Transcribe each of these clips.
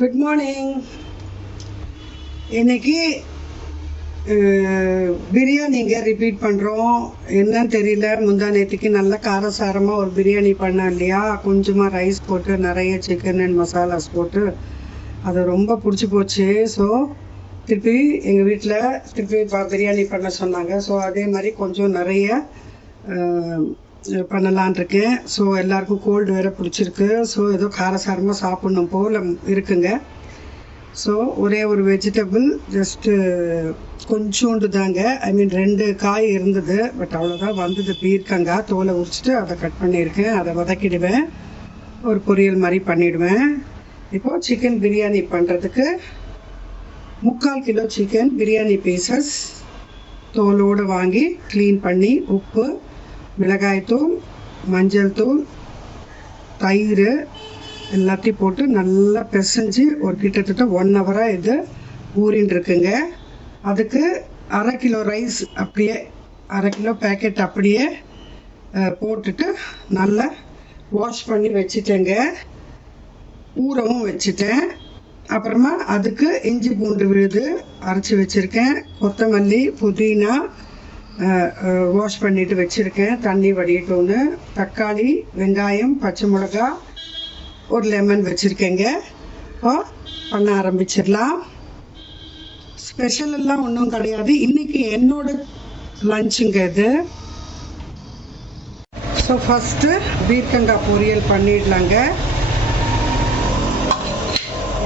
Good morning. இன்னைக்கு பிரியாணிங்க repeat பண்ணுறோம். என்னன்னு தெரியல, முந்தா நேற்றுக்கு நல்லா காரசாரமாக ஒரு பிரியாணி பண்ணேன் இல்லையா, கொஞ்சமாக ரைஸ் போட்டு நிறைய சிக்கன் அண்ட் மசாலாஸ் போட்டு அது ரொம்ப பிடிச்சி போச்சு. ஸோ திருப்பி எங்கள் வீட்டில் திருப்பி பிரியாணி பண்ண சொன்னாங்க. ஸோ அதே மாதிரி கொஞ்சம் நிறைய பண்ணலான் இருக்கேன். ஸோ எல்லாருக்கும் கோல்டு வேறு பிடிச்சிருக்கு. ஸோ ஏதோ காரசாரமாக சாப்பிட்ணும் போல் இருக்குங்க. ஸோ ஒரே ஒரு வெஜிடபிள் ஜஸ்ட்டு கொஞ்சோண்டு தாங்க, ஐ மீன் 2 காய் இருந்தது, பட் அவ்வளோதான் வந்தது. பீர்க்கங்காய் தோலை உரிச்சிட்டு அதை கட் பண்ணியிருக்கேன். அதை வதக்கிடுவேன், ஒரு பொரியல் மாதிரி பண்ணிவிடுவேன். இப்போது சிக்கன் பிரியாணி பண்ணுறதுக்கு 3/4 கிலோ சிக்கன் பிரியாணி பீசஸ் தோலோடு வாங்கி க்ளீன் பண்ணி உப்பு, மிளகாய்த்தூள், மஞ்சள் தூள், தயிர் எல்லாத்தையும் போட்டு நல்லா பிசைஞ்சு ஒரு கிட்டத்தட்ட 1 ஹவராக இது ஊறின்னு இருக்குங்க. அதுக்கு 1/2 கிலோ ரைஸ் அப்படியே 1/2 கிலோ பேக்கெட் அப்படியே போட்டுட்டு நல்லா வாஷ் பண்ணி வச்சுட்டேங்க. ஊறவும் வச்சுட்டேன். அப்புறமா அதுக்கு இஞ்சி பூண்டு விழுது அரைச்சி வச்சுருக்கேன். கொத்தமல்லி, புதினா வாஷ் பண்ணிவிட்டு வச்சுருக்கேன், தண்ணி வடியட்டோன்னு. தக்காளி, வெங்காயம், பச்சை மிளகா, ஒரு லெமன் வச்சுருக்கேங்க. இப்போ பண்ண ஆரம்பிச்சிடலாம். ஸ்பெஷல் எல்லாம் ஒன்றும் கிடையாது, இன்றைக்கி என்னோட லஞ்சுங்க இது. ஸோ ஃபஸ்ட்டு பீர்க்கங்காய் பொரியல் பண்ணிடலாங்க.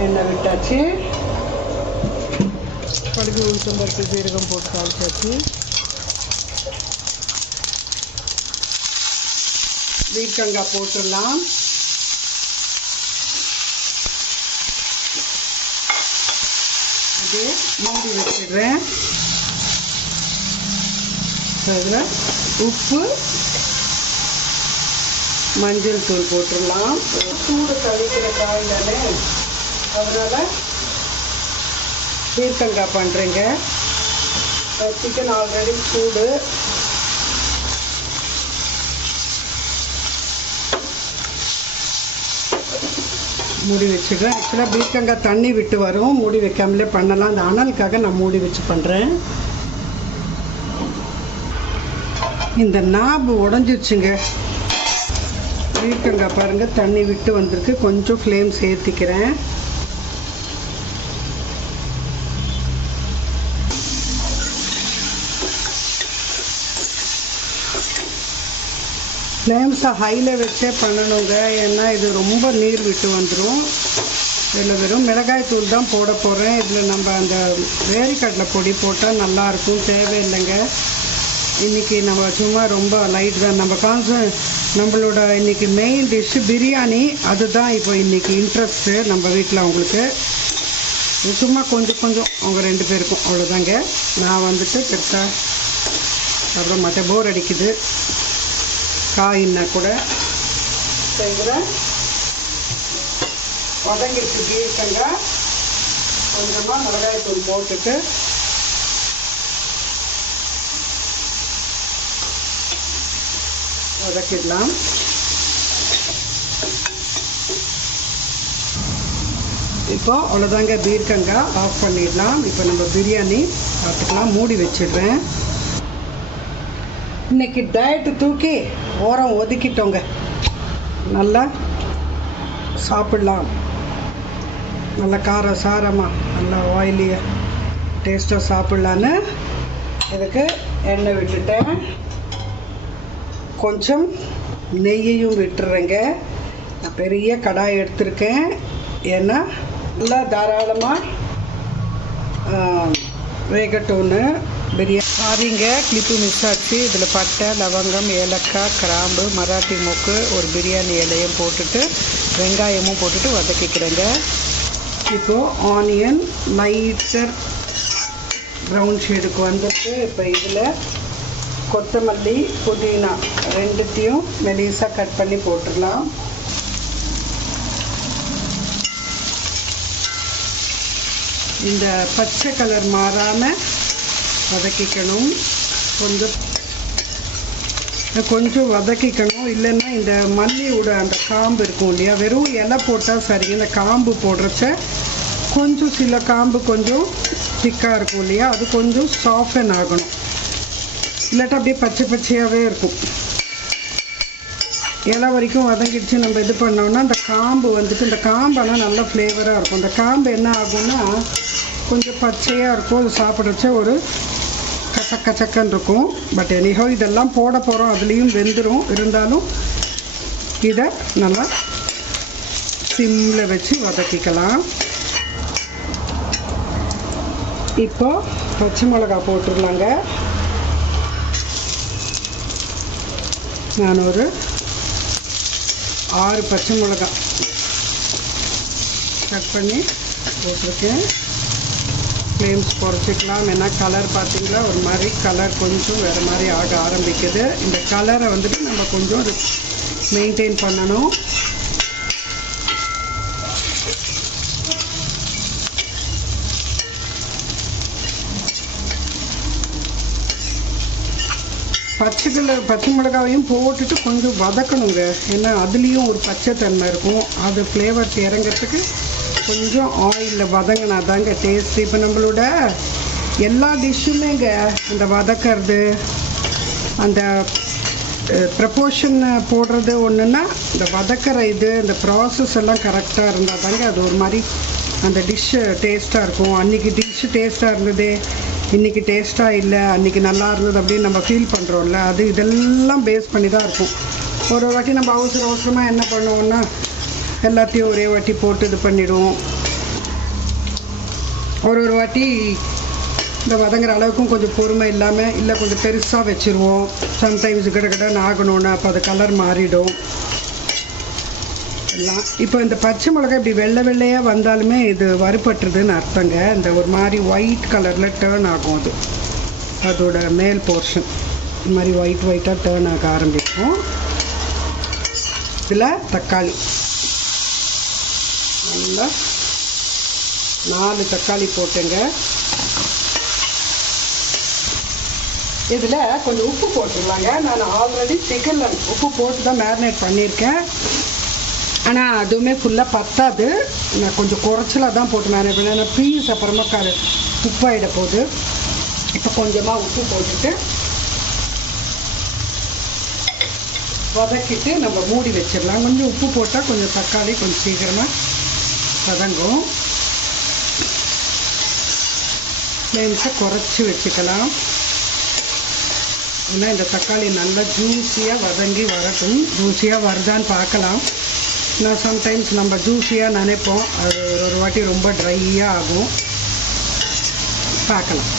எண்ணெய் விட்டாச்சு, கடுகு, உளுத்தம் பருப்பு, சீரகம் போட்டு தாளிச்சாச்சு. பீர்க்கங்காய் போட்டுடலாம். அப்படியே மூடி வச்சிடுறேன். அதில் உப்பு, மஞ்சள் தூள் போட்டுடலாம். சூடு கழிக்கிற காய் தானே, அதனால் பீர்க்கங்காய் பண்ணுறேங்க. சிக்கன் ஆல்ரெடி சூடு. மூடி வச்சுடுறேன். ஆக்சுவலாக பீர்க்கங்காய் தண்ணி விட்டு வரும், மூடி வைக்காமலே பண்ணலாம். அந்த அனலுக்காக நான் மூடி வச்சு பண்ணுறேன். இந்த நாபு உடஞ்சிருச்சுங்க. பீர்க்கங்காய் பாருங்கள், தண்ணி விட்டு வந்திருக்கு. கொஞ்சம் ஃப்ளேம் சேர்த்திக்கிறேன். ஃப்ளேம்ஸை ஹையில் வச்சே பண்ணணுங்க, ஏன்னா இது ரொம்ப நீர் விட்டு வந்துடும். இதில் வெறும் மிளகாய் தூள் தான் போட போகிறேன். இதில் நம்ம அந்த வேர்க்கடலை பொடி போட்டால் நல்லாயிருக்கும். தேவையில்லைங்க, இன்றைக்கி நம்ம சும்மா ரொம்ப லைட் தான். நம்மளோட இன்றைக்கி மெயின் டிஷ்ஷு பிரியாணி. அதுதான் இப்போ இன்றைக்கி இன்ட்ரெஸ்ட்டு நம்ம வீட்டில். அவங்களுக்கு சும்மா கொஞ்சம் அவங்க 2 பேருக்கும் அவ்வளோதாங்க. நான் வந்துட்டு பெருசாக சாப்பிட மாட்டேன், போர் அடிக்குது. காயின்னா கூட செய்கிறேன். வதங்கிட்டு பீர்க்கங்காய் கொஞ்சமாக மிளகாய் தூள் போட்டுட்டு வதக்கிடலாம். இப்போ அவ்வளோதாங்க, பீர்க்கங்காய் ஆஃப் பண்ணிடலாம். இப்போ நம்ம பிரியாணி பார்த்துக்கலாம். மூடி வச்சிடுறேன். இன்றைக்கி டயட்டு தூக்கி ஓரம் ஒதுக்கிட்டோங்க. நல்லா சாப்பிட்லாம், நல்லா காரசாரமாக, நல்லா ஆயிலியாக டேஸ்ட்டாக சாப்பிட்லான்னு இதுக்கு எண்ணெய் விட்டுட்டேன். கொஞ்சம் நெய்யையும் விட்டுறேங்க. நான் பெரிய கடாய் எடுத்திருக்கேன், ஏன்னா நல்லா தாராளமாக வேகட்டோன்னு. பிரியாணி சாரிங்க, கிளிப்பு மிஸ் ஆச்சு. இதில் பட்டை, லவங்கம், ஏலக்காய், கிராம்பு, மராட்டி மொக்கு, ஒரு பிரியாணி இலையும் போட்டுட்டு வெங்காயமும் போட்டுட்டு வதக்கிக்கிறேங்க. இப்போது ஆனியன் லைட்டர் ப்ரௌன் ஷேடுக்கு வந்துட்டு இப்போ இதில் கொத்தமல்லி, புதினா 2த்தையும் மெலிசாக கட் பண்ணி போட்டுடலாம். இந்த பச்சை கலர் மாறாமல் வதக்கிக்கணும். கொஞ்சம் கொஞ்சம் வதக்கிக்கணும். இல்லைன்னா இந்த மல்லியோட அந்த காம்பு இருக்கும் இல்லையா, வெறும் இலை போட்டால் சரி. இந்த காம்பு போடுறச்ச கொஞ்சம் சில காம்பு கொஞ்சம் திக்காக இருக்கும் இல்லையா, அது கொஞ்சம் சாஃப்டன் ஆகணும். இல்லாட்டா அப்படியே பச்சை பச்சையாகவே இருக்கும். இலை வரைக்கும் வதங்கிடுச்சு நம்ம இது பண்ணோம்னா அந்த காம்பு வந்துட்டு, இந்த காம்பெல்லாம் நல்லா ஃப்ளேவராக இருக்கும். இந்த காம்பு என்ன ஆகும்னா கொஞ்சம் பச்சையாக இருக்கும். அது சாப்பிட்றச்ச ஒரு கச்சக்கன்னு இருக்கும். பட் எனிஹோ இதெல்லாம் போட போகிறோம், அதுலேயும் வெந்துடும். இருந்தாலும் இதை நல்லா சிம்மில் வச்சு வதக்கிக்கலாம். இப்போ பச்சை மிளகா போட்டுடலாங்க. நான் ஒரு 6 பச்சை மிளகா கட் பண்ணி போட்டிருக்கேன். ஃப்ளேம்ஸ் குறைச்சிக்கலாம். ஏன்னா கலர் பார்த்திங்களா ஒரு மாதிரி கலர் கொஞ்சம் வேறு மாதிரி ஆக ஆரம்பிக்குது. இந்த கலரை வந்துட்டு நம்ம கொஞ்சம் மெயின்டைன் பண்ணணும். பச்சை மிளகாவையும் போட்டுட்டு கொஞ்சம் வதக்கணுங்க. ஏன்னா அதுலேயும் ஒரு பச்சை தன்மை இருக்கும். அது ஃப்ளேவர் இறங்கிறதுக்கு கொஞ்சம் ஆயிலில் வதங்கினா தாங்க டேஸ்ட். இப்போ நம்மளோட எல்லா டிஷ்ஷுமேங்க இந்த வதக்கிறது, அந்த ப்ரப்போர்ஷன் போடுறது ஒன்றுன்னா, இந்த வதக்கிற இது இந்த ப்ராசஸ் எல்லாம் கரெக்டாக இருந்தால் தாங்க அது ஒரு மாதிரி அந்த டிஷ்ஷு டேஸ்ட்டாக இருக்கும். அன்றைக்கி டிஷ்ஷு டேஸ்ட்டாக இருந்தது, இன்றைக்கி டேஸ்ட்டாக இல்லை, அன்றைக்கி நல்லா இருந்தது அப்படின்னு நம்ம ஃபீல் பண்ணுறோம்ல, அது இதெல்லாம் பேஸ் பண்ணி தான் இருக்கும். ஒரு வாட்டி நம்ம அவசரமாக என்ன பண்ணுவோம்னா எல்லாத்தையும் ஒரே வாட்டி போட்டு இது பண்ணிவிடுவோம். ஒரு வாட்டி இந்த வதங்குற அளவுக்கும் கொஞ்சம் பொறுமை இல்லாமல் இல்லை கொஞ்சம் பெருசாக வச்சுருவோம். சம்டைம்ஸ் கடன்னு ஆகணும்னா அப்போ அது கலர் மாறிடும் எல்லாம். இப்போ இந்த பச்சை மிளகாய் இப்படி வெள்ளையாக வந்தாலுமே இது வறுபட்டுறதுன்னு அர்த்தங்க. இந்த ஒரு மாதிரி ஒயிட் கலரில் டேர்ன் ஆகும். அது அதோட மேல் போர்ஷன் இந்த மாதிரி ஒயிட்டாக டேர்ன் ஆக ஆரம்பிக்கும். இதில் தக்காளி நல்லா 4 தக்காளி போட்டுங்க. இதில் கொஞ்சம் உப்பு போட்டுருவாங்க. நான் ஆல்ரெடி சிக்கனில் உப்பு போட்டு தான் மேரினேட் பண்ணியிருக்கேன். ஆனால் அதுவுமே ஃபுல்லாக பத்தாது. நான் கொஞ்சம் குறைச்சலாக தான் போட்டு மேரினேட் பண்ணேன். ஏன்னா பீஸ் அப்புறமா உப்பாயிட போகுது. இப்போ கொஞ்சமாக உப்பு போட்டுட்டு வதக்கிட்டு நம்ம மூடி வச்சிடலாம். கொஞ்சம் உப்பு போட்டால் கொஞ்சம் தக்காளி கொஞ்சம் சீக்கிரமாக வதங்கும். ஃப்ளேம்ஸை குறைச்சி வச்சுக்கலாம். ஏன்னா இந்த தக்காளி நல்லா ஜூஸியாக வதங்கி வரட்டும். ஜூஸியாக வருதான்னு பார்க்கலாம். நான் சம்டைம்ஸ் நம்ம ஜூஸியாக நினைப்போம், அது ஒரு வாட்டி ரொம்ப ட்ரையாக ஆகும். பார்க்கலாம்.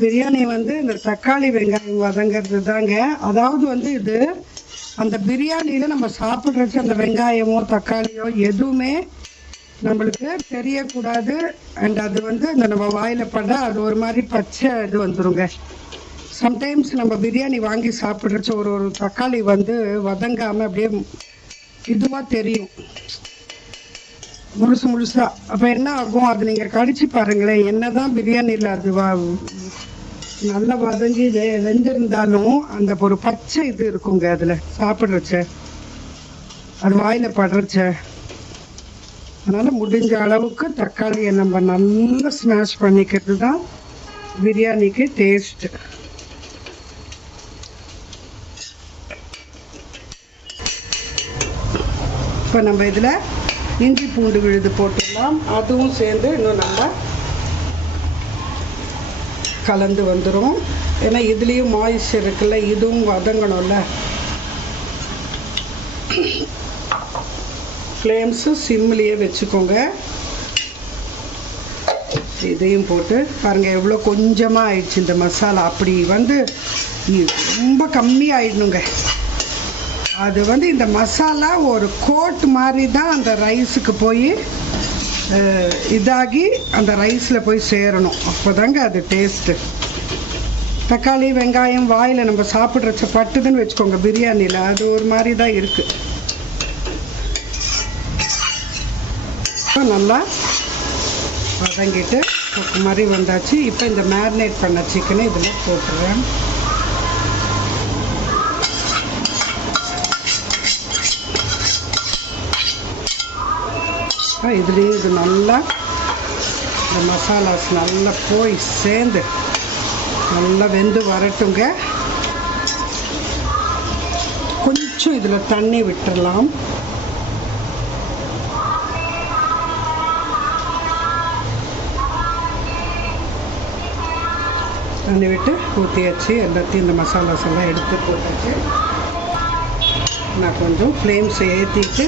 பிரியாணி வந்து இந்த தக்காளி வெங்காயம் வதங்கிறது தாங்க. அதாவது வந்து இது அந்த பிரியாணியில் நம்ம சாப்பிட்றச்சு அந்த வெங்காயமோ தக்காளியோ எதுவுமே நம்மளுக்கு தெரியக்கூடாது. அண்ட் அது வந்து இந்த நம்ம வாயில் பட அது ஒரு மாதிரி பச்சை இது வந்துடுங்க. சம்டைம்ஸ் நம்ம பிரியாணி வாங்கி சாப்பிட்றச்சு ஒரு தக்காளி வந்து வதங்காமல் அப்படியே இதுவாக தெரியும் முழுசாக. அப்போ என்ன ஆகும், அது நீங்கள் கடிச்சு பாருங்களேன். என்ன தான் பிரியாணியில் அது நல்லா வதங்கி வெந்திருந்தாலும் அந்த ஒரு பச்சை இது இருக்குங்க அதில் சாப்பிட்றச்ச, அது வாயில் படுறச்ச. அதனால் முடிஞ்ச அளவுக்கு தக்காளியை நம்ம நல்லா ஸ்மாஷ் பண்ணிக்கிறது தான் பிரியாணிக்கு டேஸ்ட்டு. இப்போ நம்ம இதில் இஞ்சி பூண்டு விழுது போட்டுடலாம். அதுவும் சேர்ந்து இன்னும் நல்லா கலந்து வந்துடும். ஏன்னா இதுலேயும் மாய்ஸ்சர் இருக்குல்ல, இதுவும் வதங்கணும்ல. ஃப்ளேம்ஸு சிம்லேயே வச்சுக்கோங்க. இதையும் போட்டு பாருங்கள் எவ்வளோ கொஞ்சமாக ஆயிடுச்சு இந்த மசாலா. அப்படி வந்து ரொம்ப கம்மியாகிடணுங்க. அது வந்து இந்த மசாலா ஒரு கோட் மாதிரி தான் அந்த ரைஸுக்கு போய் இதாகி அந்த ரைஸில் போய் சேரணும். அப்போ தாங்க அது டேஸ்ட்டு. தக்காளி வெங்காயம் வாயில் நம்ம சாப்பிட்றச்ச பட்டுதுன்னு வச்சுக்கோங்க பிரியாணியில், அது ஒரு மாதிரி தான் இருக்குது. நல்லா வதங்கிட்டு தொக்கு மாதிரி வந்தாச்சு. இப்போ இந்த மேரினேட் பண்ண சிக்கனை இதில் போட்டுறேன். இதுலேயும் இது நல்லா இந்த மசாலாஸ் நல்லா போய் சேர்ந்து நல்லா வெந்து வரட்டுங்க. கொஞ்சம் இதில் தண்ணி விட்டுடலாம். தண்ணி விட்டு ஊற்றியாச்சு. எல்லாத்தையும் இந்த மசாலாஸ் எல்லாம் எடுத்து போட்டாச்சு. நான் கொஞ்சம் ஃப்ளேம்ஸ் ஏற்றிட்டு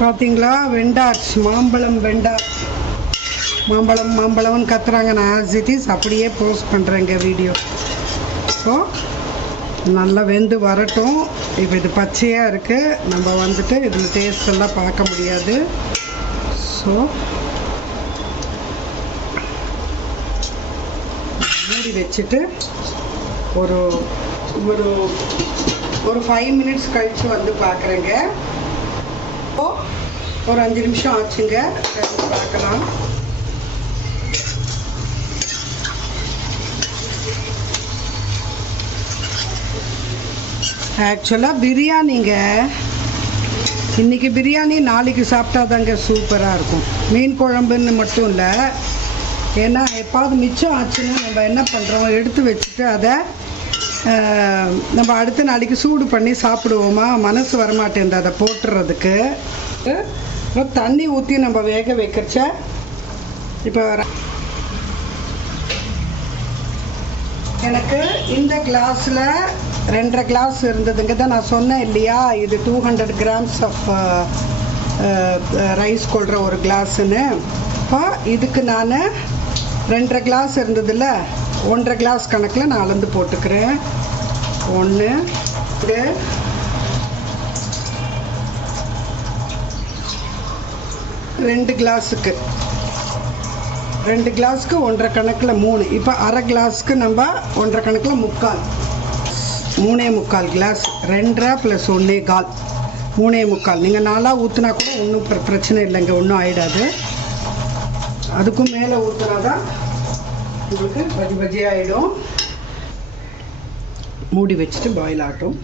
பார்த்தீங்களா, வெண்டார்ஸ் மாம்பழம் மாம்பழம்னு கத்துறாங்க. நான் சிட்டிஸ் அப்படியே போஸ்ட் பண்ணுறேங்க வீடியோ. ஸோ நல்லா வெந்து வரட்டும். இப்போ இது பச்சையாக இருக்குது, நம்ம வந்துட்டு இதில் டேஸ்ட் எல்லாம் பார்க்க முடியாது. ஸோ மூடி வச்சுட்டு ஒரு ஒரு ஒரு 5 மினிட்ஸ் கழித்து வந்து பார்க்குறேங்க. ஒரு 5 நிமிஷம் ஆச்சுங்க, பார்க்கலாம். ஆக்சுவலாக பிரியாணிங்க, இன்றைக்கி பிரியாணி நாளைக்கு சாப்பிட்டா தாங்க சூப்பராக இருக்கும். மீன் குழம்புன்னு மட்டும் இல்லை, ஏன்னா எப்பாவது மிச்சம் ஆச்சுன்னா நம்ம என்ன பண்ணுறோம், எடுத்து வச்சுட்டு அதை நம்ம அடுத்த நாளைக்கு சூடு பண்ணி சாப்பிடுவோமா, மனசு வரமாட்டேங்குது அதை போட்டுறதுக்கு. தண்ணி ஊற்றி நம்ம வேக வைக்கிறச்ச இப்போ எனக்கு இந்த கிளாஸில் 2.5 கிளாஸ் இருந்ததுங்க தான் நான் சொன்னேன் இல்லையா, இது 200 கிராம்ஸ் ஆஃப் ரைஸ் கொள்கிற ஒரு கிளாஸுன்னு. இப்போ இதுக்கு நான் 2.5 கிளாஸ் இருந்ததில்ல, 1.5 கிளாஸ் கணக்கில் நான் அளந்து போட்டுக்கிறேன். 1 2 கிளாஸுக்கு 2 கிளாஸுக்கு 1.5 கணக்கில் 3. இப்போ அரை கிளாஸுக்கு நம்ம 1.5 கணக்கில் 3.25 கிளாஸ். 2.5 + 1.25 3.25. நீங்கள் 4 ஊற்றினா கூட ஒன்றும் பிரச்சனை இல்லைங்க, ஒன்றும் ஆகிடாது. அதுக்கும் மேலே ஊற்றினா தான் உங்களுக்கு பஜ்ஜி ஆகிடும். மூடி வச்சுட்டு பாயில் ஆகட்டும்.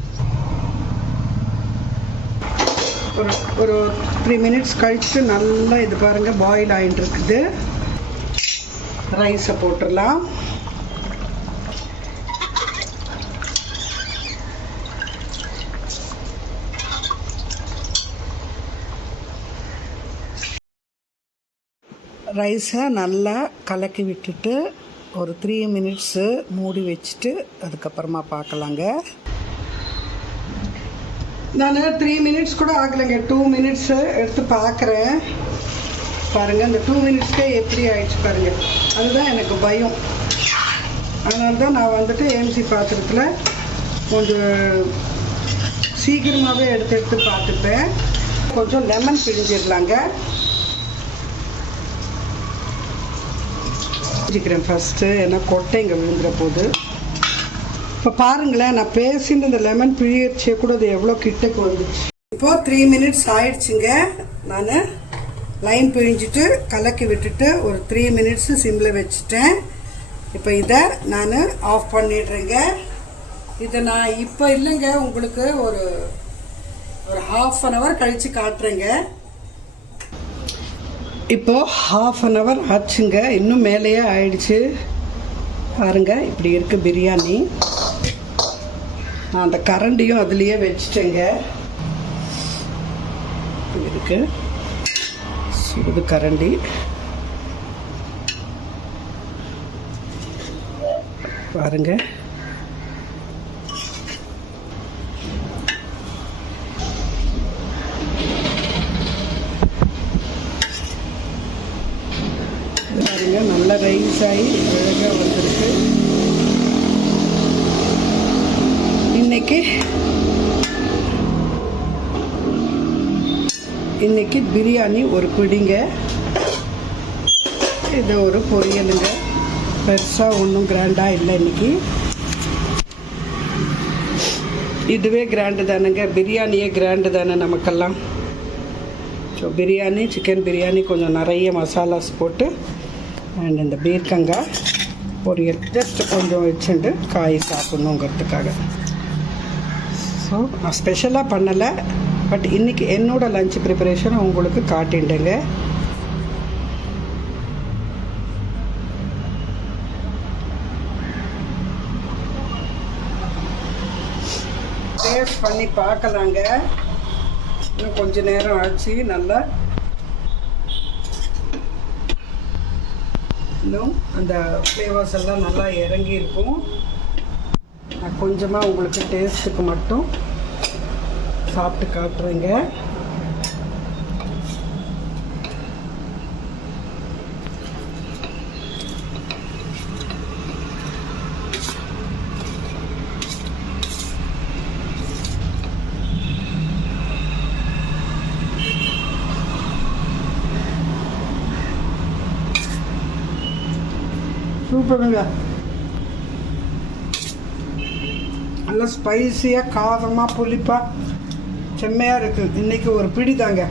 ஒரு 3 மினிட்ஸ் கழிச்சுட்டு நல்லா இது பாருங்கள் பாயில் ஆகிட்டு இருக்குது. ரைஸை போட்டுடலாம். ரைஸை நல்லா கலக்கி விட்டுட்டு ஒரு 3 மினிட்ஸு மூடி வச்சுட்டு அதுக்கப்புறமா பார்க்கலாங்க. நான் 3 மினிட்ஸ் கூட ஆகலைங்க, 2 மினிட்ஸு எடுத்து பார்க்குறேன். பாருங்கள், இந்த 2 மினிட்ஸ்க்கே எப்படி ஆயிடுச்சு பாருங்கள். அதுதான் எனக்கு பயம். அதனால தான் நான் வந்துட்டு ஏஎம்சி பாத்திரத்தில் கொஞ்சம் சீக்கிரமாகவே எடுத்து பார்த்துப்பேன். கொஞ்சம் லெமன் பிழிஞ்சிடலாங்க. பிழிஞ்சிக்கிறேன் ஃபஸ்ட்டு, ஏன்னா கொட்டை இங்கே விழுந்துற போது. இப்போ பாருங்களேன், நான் பேசிட்டு இந்த லெமன் பிழியச்சே கூட அது எவ்வளோ கிட்டக்கு வந்துச்சு. இப்போது 3 மினிட்ஸ் ஆயிடுச்சுங்க. நான் லைன் பிழிஞ்சிட்டு கலக்கி விட்டுட்டு ஒரு 3 மினிட்ஸு சிம்மில் வச்சுட்டேன். இப்போ இதை நான் ஆஃப் பண்ணிடுறேங்க. இதை நான் இப்போ இல்லைங்க, உங்களுக்கு ஒரு 1/2 hour கழித்து காட்டுறேங்க. இப்போது 1/2 hour ஆச்சுங்க, இன்னும் மேலேயே ஆயிடுச்சு பாருங்க. இப்படி இருக்குது பிரியாணி. நான் அந்த கரண்டியும் அதுலேயே வச்சுட்டேங்க. இருக்கு சுடுது கரண்டி. பாருங்க, பாருங்க நல்லா ரைஸ் ஆகி அழகாக வந்திருக்கு. இன்னைக்கு பிரியாணி ஒரு பிடிங்க. இது ஒரு பொரியலுங்க, பெருசாக ஒன்றும் கிராண்டாக இல்லை இன்னைக்கு. இதுவே கிராண்டு தானுங்க, பிரியாணியே கிராண்டு தானே நமக்கெல்லாம். ஸோ பிரியாணி, சிக்கன் பிரியாணி கொஞ்சம் நிறைய மசாலாஸ் போட்டு அண்ட் இந்த பீர்க்கங்காய் பொரியல் ஜஸ்ட் கொஞ்சம் வச்சுட்டு காய் சாப்பிட்ணுங்கிறதுக்காக. ஸோ நான் ஸ்பெஷலாக பண்ணலை, பட் இன்றைக்கி என்னோடய லஞ்ச் ப்ரிப்பரேஷன் உங்களுக்கு காட்டிண்டேங்க. டேஸ்ட் பண்ணி பார்க்கலாங்க. இன்னும் கொஞ்சம் நேரம் ஆச்சு. நல்லா இன்னும் அந்த ஃப்ளேவர்ஸ் எல்லாம் நல்லா இறங்கி இருக்கும். நான் கொஞ்சமாக உங்களுக்கு டேஸ்ட்டுக்கு மட்டும் சாப்பிட்டு காட்டுறேங்க. சூப்பருங்க. நல்லா ஸ்பைஸியாக, காரமாக, புளிப்பாக செம்மையாக இருக்குது. இன்றைக்கி ஒரு பிடி தாங்க.